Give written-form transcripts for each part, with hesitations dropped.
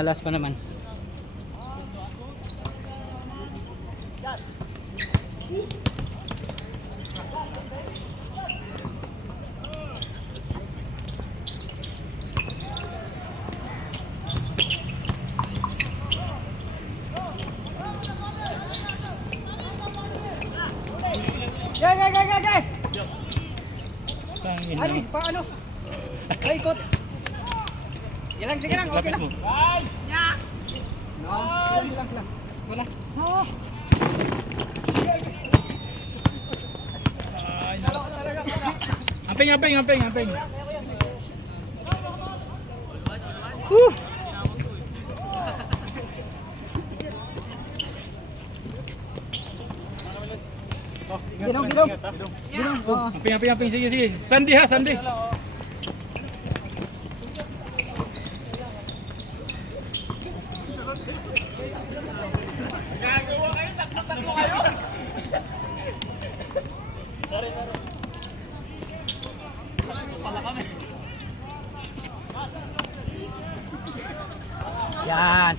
Malas pa naman. Gay! Ali, paano? Ay, ikot. Sige lang, okay lang. Nice! No, lang. Wala. Talaga. Amping. Ginong. Amping. Sige. Sandi. Yan.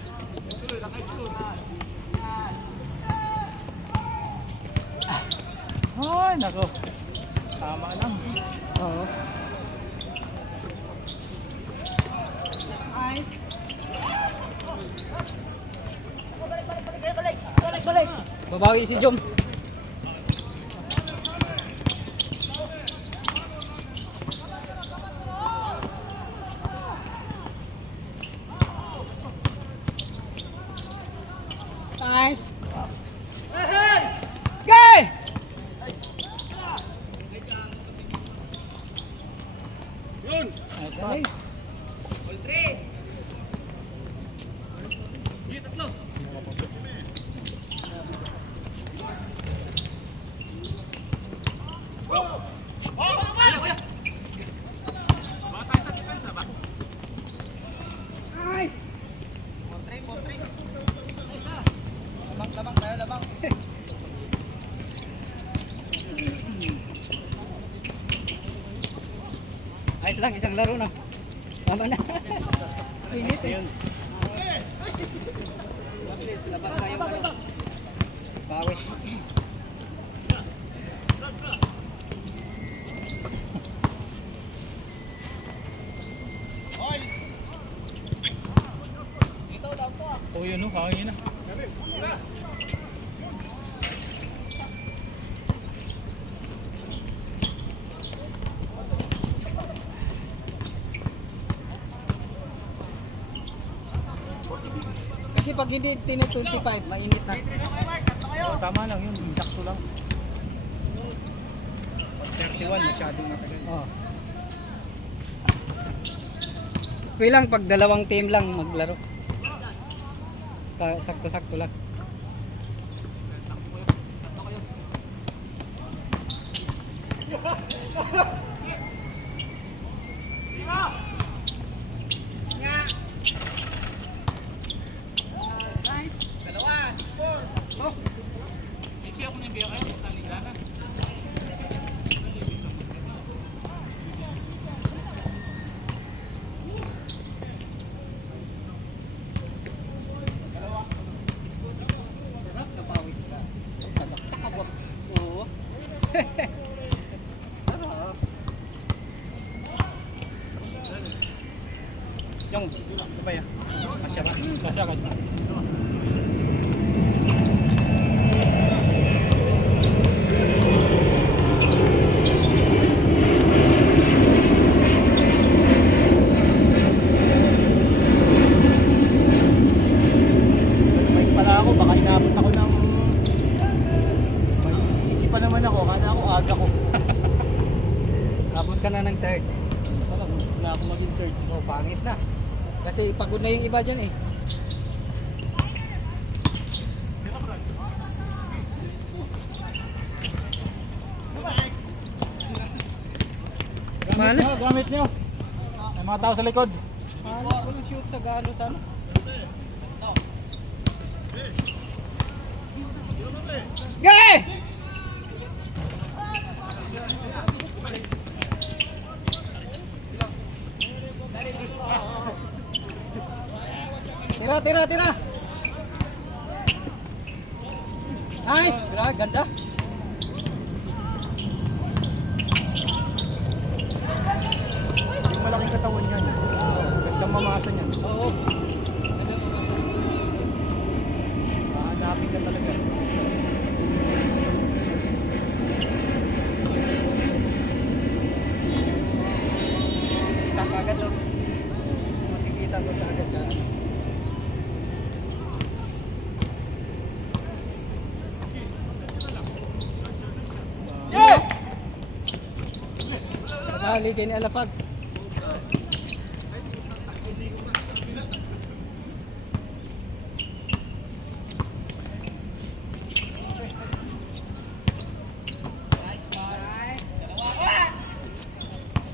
Ay, nako. Tama lang. Oo. Balik. Babawi si Jom. Nice. Gay! Nice pass. Labang. Ayos lang, isang laro na. Tama na. Init eh. Labas tayo. Bawis. Oh, yun, no? Kakain na. Kasi pag hindi 10-25, mainit na. Oh, tama lang yun. Insakto lang. 31, masyadong matagal. Oh. Okay lang pag dalawang team lang maglaro. Sakto-sakto lang. Yung, sabay ah. Kasya. May pala ako, baka inabot ako ng... May isi pa naman ako, kala ako aga ko. Abot ka na ng third. Na ako maging third. Oh, pangit na. Kasi pagod na yung iba dyan eh. Malas. Gamit nyo. May mga tao sa likod. Malas ko ng shoot sa galo sana. Gay! tira, tira. Nice. Grabe, ganda. Yung malaking katawan yan. Gandang mamasa niyan. Oo. Ganda mo. Hahanapin ka talaga. Kita ka agad, oh. Makikita ko ka agad sa ano. Dali kay ni Alapag.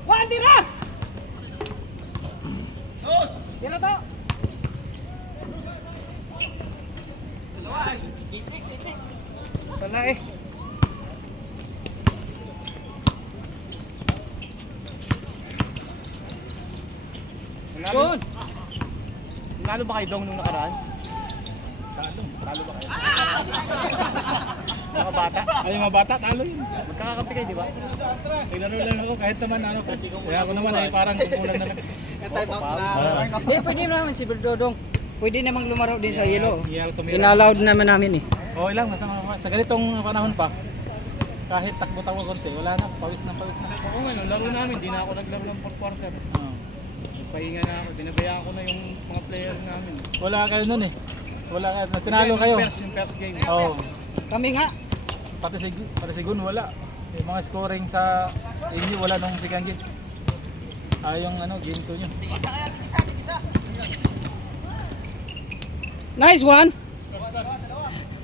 Wah, tira! Tira to! Wala eh. Yun! Nalo ba kayo dong nung nakaraan? Talo ba kayo? Mga bata? Ay, mga bata, talo yun. Magkakakampi kayo, di ba? Naglaro lang ako kahit naman ano. Kaya ako naman ay parang kumulang na lang. Time out na. Eh, pwede naman si Berdodong. Pwede namang lumaro din sa yelo. Iyaw tumira. Inallowed naman namin eh. Okay lang, sa ganitong panahon pa, kahit takbo-takbo konti, wala na, pawis na. Oo nga, nung laro namin, di na ako naglaro ng 4 quarter. Pahinga na ako, binabayaan ko na yung mga player namin. Wala kayo nun eh. Wala kayo, tinalo kayo. Yung first game. Oo. Kami nga. Pati si Gun wala. Yung mga scoring sa inyo wala nung second game. Yung game 2 nyo. Nice one.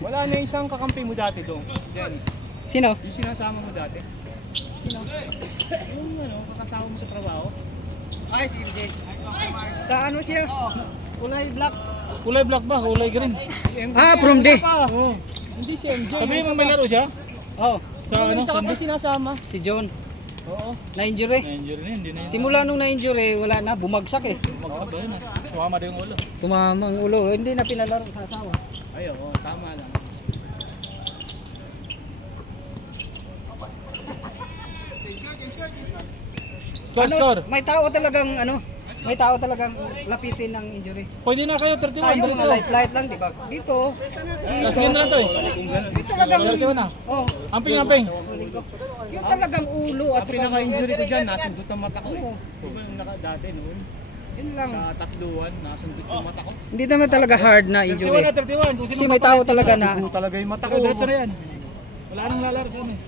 Wala na isang kakampi mo dati dong, Dennis. Sino? Yung sinasama mo dati. Sino? Yung kakasama mo sa trabaho. Ay, si MJ. Sa ano siya? Kulay black. Kulay black ba? Kulay green? Si MJ. Ah, from day. Oo. Hindi si MJ. Sabihin mo may laro siya? Oh, Sa Yung isa ka pa Sunday? sinasama. si John. Oo. Na-injury. Na-injury na, hindi na yun. Simula nung na-injury, wala na. Bumagsak eh. Magsak ba yun ah? Sumama din yung ulo. Tumama ang ulo. Hindi na pinalaro sa asawa. Ay, oo, tama lang. Score. May tao talagang lapitin ng injury. Pwede na kayo, 31. Tayo mga Dito. light lang, di ba? Dito, Last game na lang to eh. dito talagang, 31 na. oh, Amping. yung talagang ulo at Ang saka pinaka-injury ko dyan, nasundot ang mata ko eh. Oo. Diba yung dati noon, yun lang. sa takluhan, nasundot yung mata ko. Hindi naman talaga hard na 31 injury. na, 31. Kung sino Kasi may tao talaga na, Dugo talaga yung mata ko. Pero diretso na yan. Wala nang lalaro dyan eh.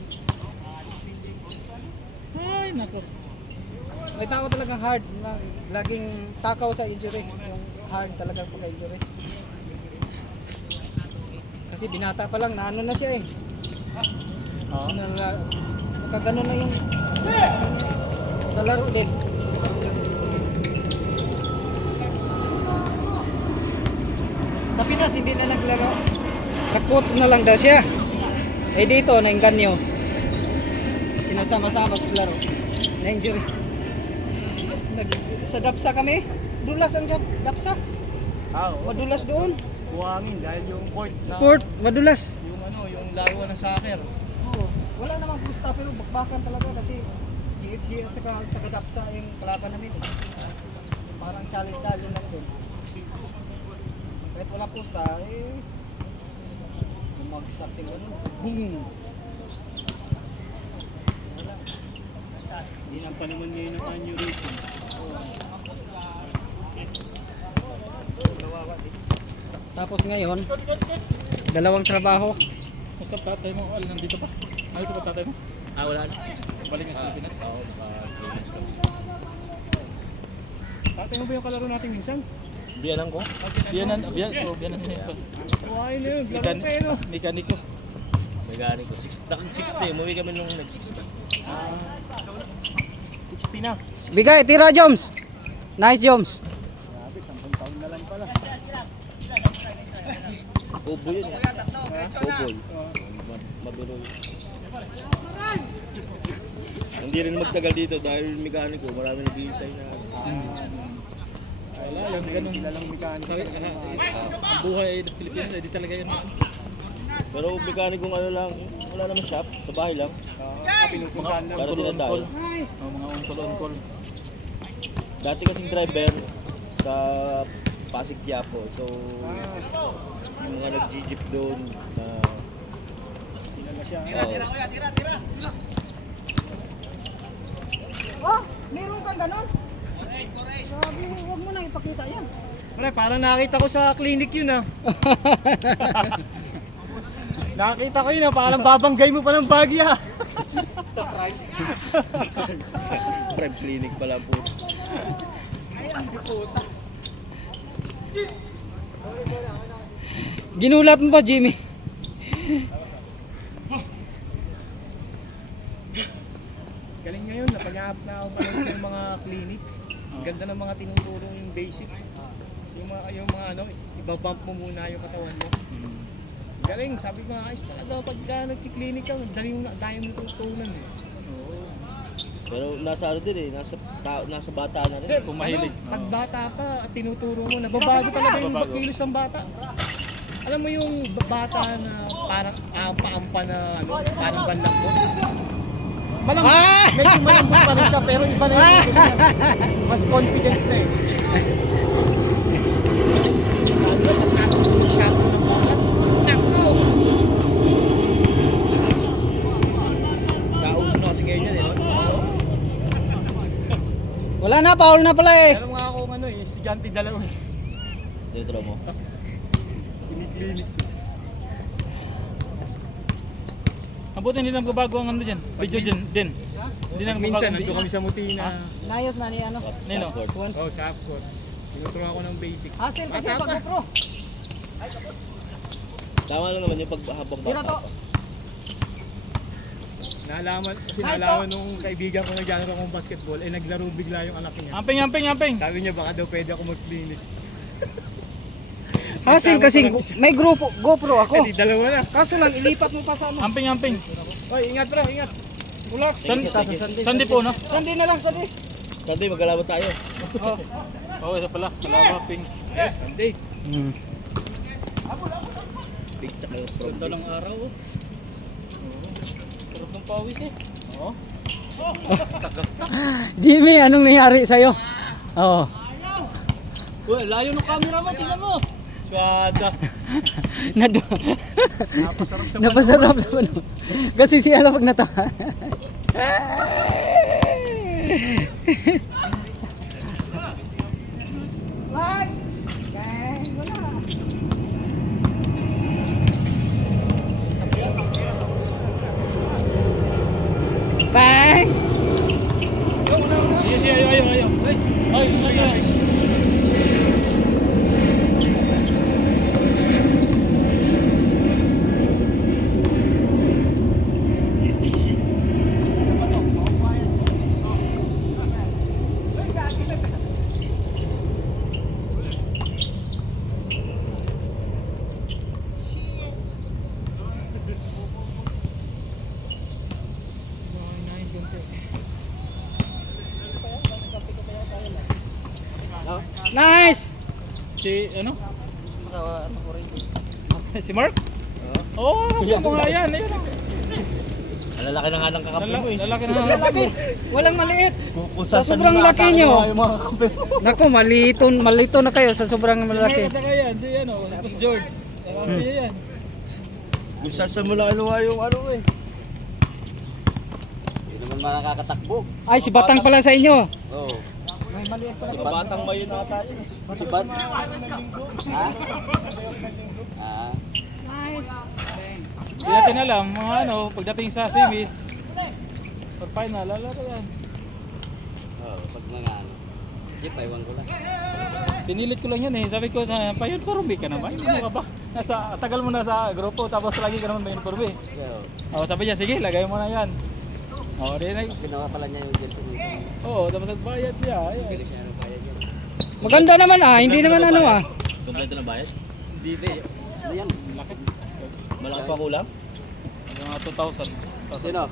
Ay, nako. may tao talagang hard na laging takaw sa injury. Yung hard talaga pagka-injury. Kasi binata pa lang, naano na siya eh. Oo. Nakagano na yung sa laro din. Sa Pinas, hindi na naglaro. Nag-coach na lang daw siya. Eh dito, nainganyo. Sinasama-sama laro. Na-injury. Sa Dapsa kami. Dulas ang Dapsa. Oo. Madulas doon. Buhangin dahil yung court na, Court, madulas. yung laruan ng soccer. Oo. Wala namang pusta pero bakbakan talaga kasi GFG at saka Dapsa yung kalaban namin. Parang challenge lang din. Kahit wala pusta, eh bumagsak sila nun. Boom! Hindi lang pa naman ngayon ng anyo racing. Tapos ngayon, dalawang trabaho. Basta tatay mo, nandito pa. Nandito pa tatay mo? Wala na. Balik na sa Pilipinas. Tatay mo ba yung kalaro natin minsan? Biyanan ko? Biyanan nila. Buhay na yun, laro pa yun. Mekaniko. Nagani ko. 60. Umuwi kami nung nag-60. 60 na. Bigay, tira Joms! Nice Joms! Grabe, 10 taon na lang pala. Obo yun. Obo. Mabiro yun. Hindi rin magtagal dito dahil mekaniko. Marami naghihintay na. Wala, yung ganun nilalang mekaniko. Ang buhay ng Pilipinas, hindi talaga yun. Pero mekanikong ano lang, wala naman shop, sa bahay lang. Pinupuntahan lang. Para dinadayo. Oh, mga on-call. Dati kasing driver sa Pasig Quiapo. So, yung mga nag-jeep doon na Kilala siya. Oh, meron kang ganon? Sabi, huwag mo nang ipakita yan. Pre, parang nakita ko sa clinic yun ah. Nakita ko yun ah, parang babanggay mo pa ng bagya. private clinic pala po. Ginulat mo pa, Jimmy? Galing ngayon, napag-aap na ako manood ng mga clinic. Ang ganda ng mga tinuturo yung basic. Yung mga ano, ibabump mo muna yung katawan mo. Galing, sabi ko ayos talaga pagka nagki-clinic ka, dahil mo tutunan eh. Pero nasa ano din eh, nasa bata na rin. Kung mahilig. Pag bata pa at tinuturo mo, nababago talaga yung kilos ng bata. Alam mo yung bata na parang ampa-ampa na ano, parang bandang medyo malambot pa rin siya pero iba na yung kilos niya. Mas confident na eh. Pag natutulog siya ng bola, naku! Kauso na kasi ngayon yan eh. No? Wala na, Paul na pala eh. Alam nga ako ano eh, estudyante dalawa eh. Dito mo. Clinic. Ang buti hindi na magbabago ang ano dyan. Video dyan din. Hindi na Minsan magbabago. nandun kami sa Mutina. Nayos na ni ano. Nino? Oh, sa Upcourt. Tinuturo ako ng basic. Hassle kasi Bata pag pa. GoPro. Tama lang naman yung paghabang Tira bata to. pa. Nalaman nung kaibigan ko naglalaro akong basketball, eh naglaro bigla yung anak niya. Amping. Sabi niya baka daw pwede ako mag-clinic. Hassle kasi may grupo, GoPro ako. Kasi dalawa na. Kaso lang, ilipat mo pa sa ano. Amping. Oy, ingat bro, ingat. Relax. Sandi po, no? Sandi na lang, sandi. Sunday, magkalaban tayo. Oo, isa pala. Kalawa, ping. Yes, Sunday. Big tsaka yung from Ganda ng araw, oh. Sarap ng pawis, eh. Oo. Jimmy, anong nangyari sa'yo? Oo. Uy, layo ng camera mo, tingnan mo. Swada. Napasarap sa Napasarap naman. Kasi siya lang pag natawa. Bye! Sige, ayaw. Ay. Nice! Si, ano? Si Mark? Oo, oh, nga yan. Ayun, oh. Lalaki na nga ng kakape mo eh. Lalaki na. Laki! Walang maliit! Sa sobrang laki nyo! Naku, malito na kayo sa sobrang malaki. At saka yan, si ano, si George. Yan. Kung saan mo lang ano nga yung ano eh. Hindi naman makakatakbo. Ay, si Batang pala sa inyo. Oo. May maliit pala. Sa batang mayon ata yun eh. Si Bat? Ha? Ah. Hindi natin alam, mga ano, pagdating sa semis, or final, lalaro yan. Oo, pag mga ano. Jeep, aywan ko lang. Pinilit ko lang yan eh. Sabi ko na, payon porumi ka naman. Hindi mo ka ba? Tagal mo na sa grupo, tapos lagi ka naman payon porumi. So, Sabi niya, sige, lagay mo na yan. ginawa pala niya yung jersey nito. Tapos nagbayad siya. Ayan. Bilis niya ng bayad yun. Maganda naman hindi naman ano Kompleto na bayad? Hindi ba? Ano yan? Laki. Malaki pa kulang? Yung mga 2,000. Sino?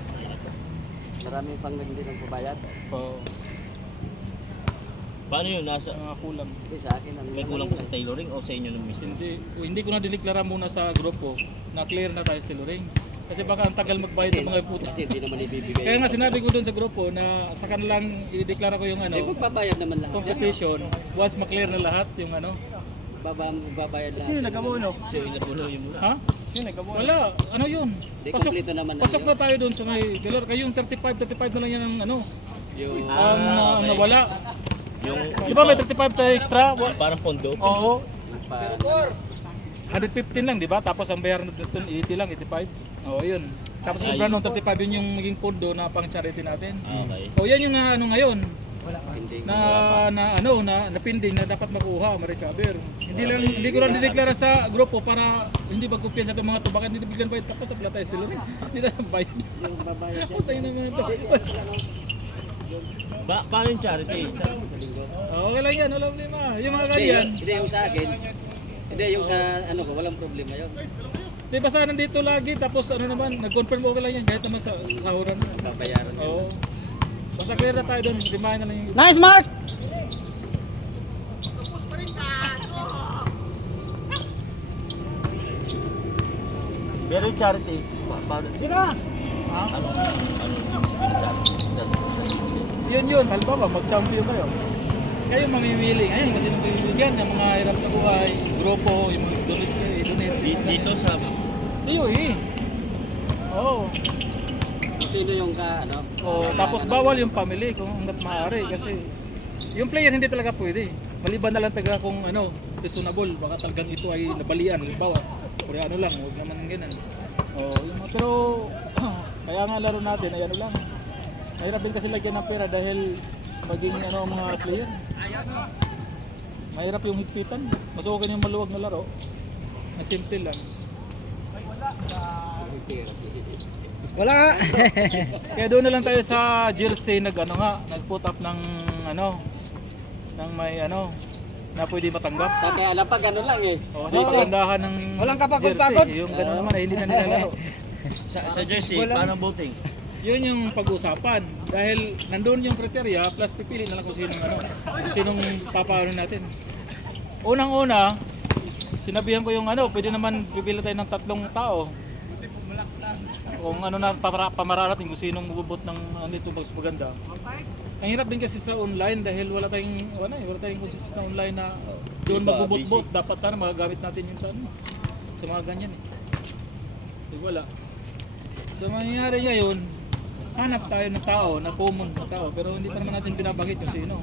Marami pang hindi nagpabayad. So, Paano yun? Nasa, mga kulang. Hindi, sa akin ang may kulang po sa tailoring o sa inyo ng mismo? Hindi ko na dineklara muna sa grupo na clear na tayo sa tailoring. Kasi baka ang tagal magbayad ng mga puto. Kasi hindi naman ibibigay. Kaya nga sinabi ko doon sa grupo na sa kanilang i-declare ko yung Eh, ano, magbabayad naman lahat. competition. Once ma-clear na lahat yung ano. Magbabayad lahat. Sino nag-abono? Kasi yung napuno yung mura. Ha? Sino nag-abono? Wala. Ano yun? Hindi, kompleto naman na Pasok yun. na tayo doon sa may dealer. Kayong 35 na lang yan ang ano. Yung Ang nawala. Yung Di ba may 35 tayo extra? parang pondo. Oo. pa- 115 lang, di ba? Tapos ang bayaran natin 80 lang, 85. Oo, yun. Tapos sobra nung 35 yun yung maging pondo na pang charity natin. Okay. O yan yung na, ano ngayon, hindi. na pending na dapat makuha, ma-recover. Hindi ko lang dideklara sa grupo para hindi magkumpiyansa sa mga to. Bakit hindi bigyan bayad? Tapos tapos tayo still rin. Hindi na bayad. Yung babayad yan. Putay naman ito. Paano yung charity? Okay lang yan, walang problema. Yung mga Hindi, ganyan. hindi yung sa akin. Hindi yung sa ano ko, walang problema yun. Di basta nandito lagi, tapos ano naman, nag-confirm okay lang yan kahit naman sa sahuran. Babayaran yun. Oo. Basta clear na tayo doon, limahin na lang yung... Nice, Mark! Pero yung charity, paano Sige na! ano yung charity? Yun, halimbawa, mag-champion kayo. Kayo mamimili. Ngayon, kasi nang bibigyan ng mga hirap sa buhay, grupo, yung mga donate. Dito sa Sa'yo eh. Oo. Kung sino yung ano? Oh, tapos bawal yung family kung hanggat maaari kasi yung player hindi talaga pwede. Maliban na lang taga kung ano, reasonable, baka talagang ito ay nabalian, halimbawa. Pero ano lang, huwag naman ganun. Oh, pero kaya nga laro natin ay ano lang. Mahirap din kasi lagyan ng pera dahil maging ano ang mga player. Mahirap yung higpitan. Mas okay yung maluwag na laro. Na simple lang. Wala! Kaya doon na lang tayo sa jersey nag-put up ng ano ng may ano na pwede matanggap. Kaya alam pag ano lang eh. O kasi pagandahan ng Walang kapagod-pagod. jersey, yung gano'n naman ay hindi na nilalaro. sa jersey, paano voting? Yun yung pag-usapan dahil nandoon yung kriteria plus pipili na lang kung sinong papaano natin. Unang-una, sinabihan ko yung ano, pwede naman pipili tayo ng 3 tao. Kung ano na pamaraan natin kung sinong bubot ng nito mas maganda. Ang hirap din kasi sa online dahil wala tayong consistent na online na doon Iba, magbubot-bot. Dapat sana magagamit natin yun sa ano, sa mga ganyan eh. Wala. So mangyayari ngayon, hanap tayo ng tao, na common na tao, pero hindi pa naman natin binabanggit yung sino.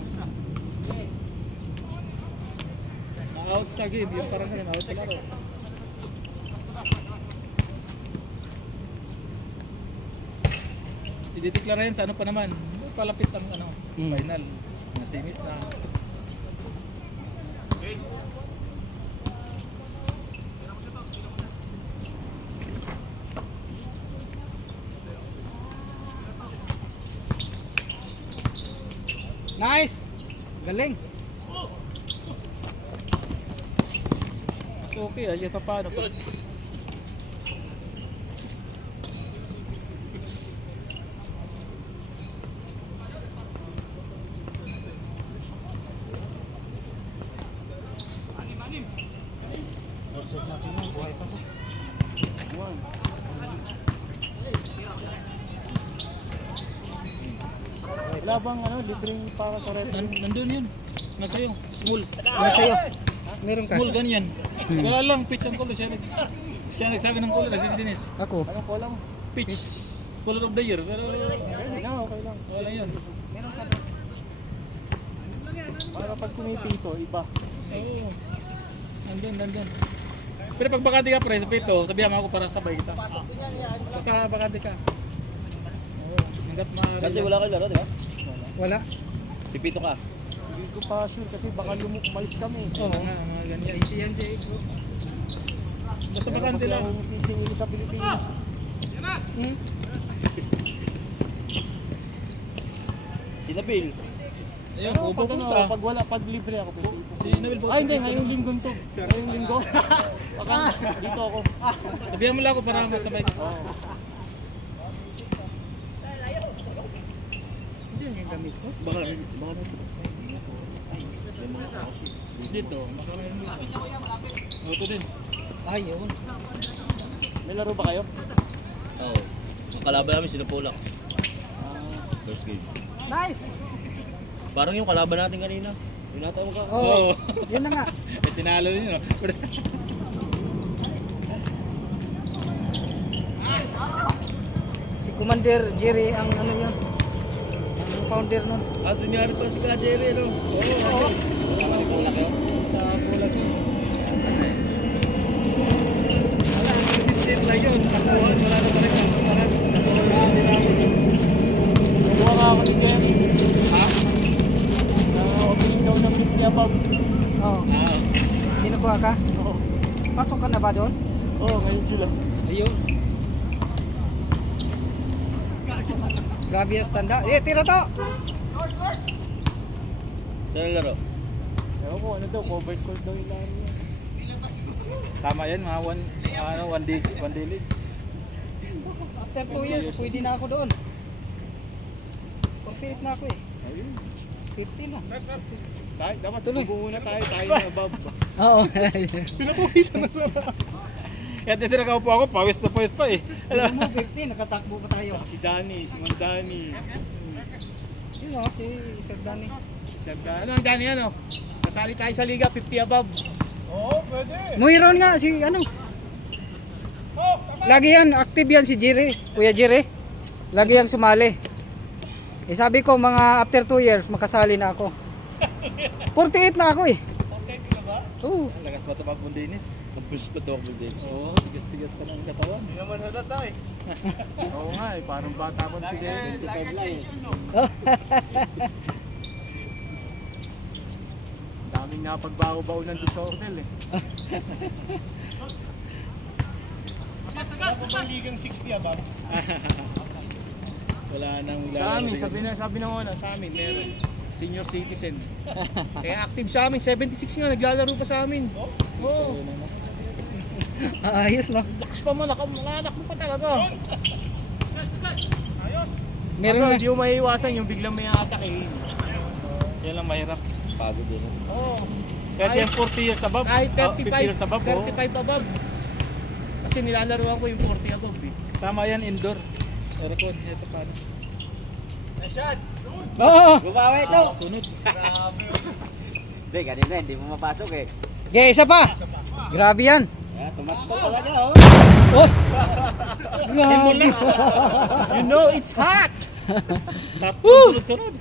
Na-out sa game, yung parang ganun, out sa laro. Dideklara yan sa ano pa naman, palapit ang ano, final, na semis na. Nice! Galing! Mas okay ah, yan pa paano pa. Wala bang ano, libreng para sa red? Nandun yun, nasa iyo, small. Nasa iyo. Meron ka? Small ganyan. Kaya lang, pitch ang color. Siya nagsabi ng color, si Dennis. Ako. Anong kulang? Pitch. Color of the year. Pero Okay lang, okay lang. wala yun. Para pag pumipito, iba. Oo. Nandun. Pero pag bakante ka pre, sa pito, sabihan mo ako para sabay kita. Basta bakante ka. Oo. Hanggat maaari. Santi, wala kayo laro, di ba? Wala. Pipito ka. Hindi ko pa sure kasi baka umalis kami. Oo nga, mga ganyan. Yan si Basta Meron bakante kasi lang. akong sisingili sa Pilipinas. Si Nabil. Ayun, Pero pag ano, pupunta. pag libre ako pipito. Si Nabil Ay hindi, ngayong linggo to. Ngayong linggo. Baka dito ako. Sabihan mo lang ako para masabay ka. Diyan yung gamit ko. Baka Dito. Ito din. Ayun. May laro ba kayo? Oo. Ang kalaban namin sinupulak. First game. Nice! Parang yung kalaban natin kanina. Yung natawag ka. Oo. Oo. Yun na nga. Eh, tinalo rin yun. Si Commander Jerry ang ano yun. Ang founder nun. Ah, doon nga rin pala si Kajere, no? Oo. Kulak yun. Nakakulak yun. Wala, sit-sit lang yun. Takuhan, wala na talaga. Nakuha nga ako ni Jerry. Ha? Sa opening daw ng 50 above. Oo. Ah, Kinukuha ka? Oo. Pasok ka na ba doon? Oo, ngayon July. Ayun. Grabe ang standa. Eh, tira to! Saan ang laro? Ewan ko, ano daw, covered court daw yung laro yan. tama yan, mga one day league. After 2 years, pwede na ako doon. 48 na ako eh. Ayun. 50 na. Tayo, dapat Tuloy. muna tayo na above. Oo. Kaya dito nakaupo ako, pawis pa eh. Alam mo, 50, nakatakbo pa tayo. Si Danny, si Mang Danny. Yun o, si Sir Danny. Ano ang Danny ano? Kasali tayo sa liga, 50 above. Muiron nga, si ano. Lagi yan, active yan si Jerry. Kuya Jerry. Lagi yang sumali. Eh sabi ko, mga after 2 years, makasali na ako. 48 na ako eh. 48 na ba? Oo. Lagas ba ito Dinis? Tapos pa ito ako din. Oo, tigas-tigas pa ng katawan. Oo nga eh, parang bata pa si Dennis. Si Peg lang eh. Daming napagbago-bago ng disorder eh. Wala nang Sa amin, sabi ng una, sa amin, meron. Senior citizen. Kaya active sa amin, 76 nga, naglalaro pa sa amin. Oo. Ayos no. Lakas pa mo, mga anak mo pa talaga. Meron Kaso na. hindi mo maiiwasan yung biglang may atake. Yan lang mahirap. Pagod din. Oo. Kahit yung 40 years above, Kahit 50 years above, 35 above. Kasi nilalaruan ko yung 40 above eh. tama yan indoor. Aircon, ito paano. Oo. Bumawi ito. Sunod. Hindi, kanina hindi mo mapasok eh. Okay, isa pa. Grabe yan. Kaya tumakbo talaga oh. Oh. Grabe. You know it's hot! Tapos sunod-sunod.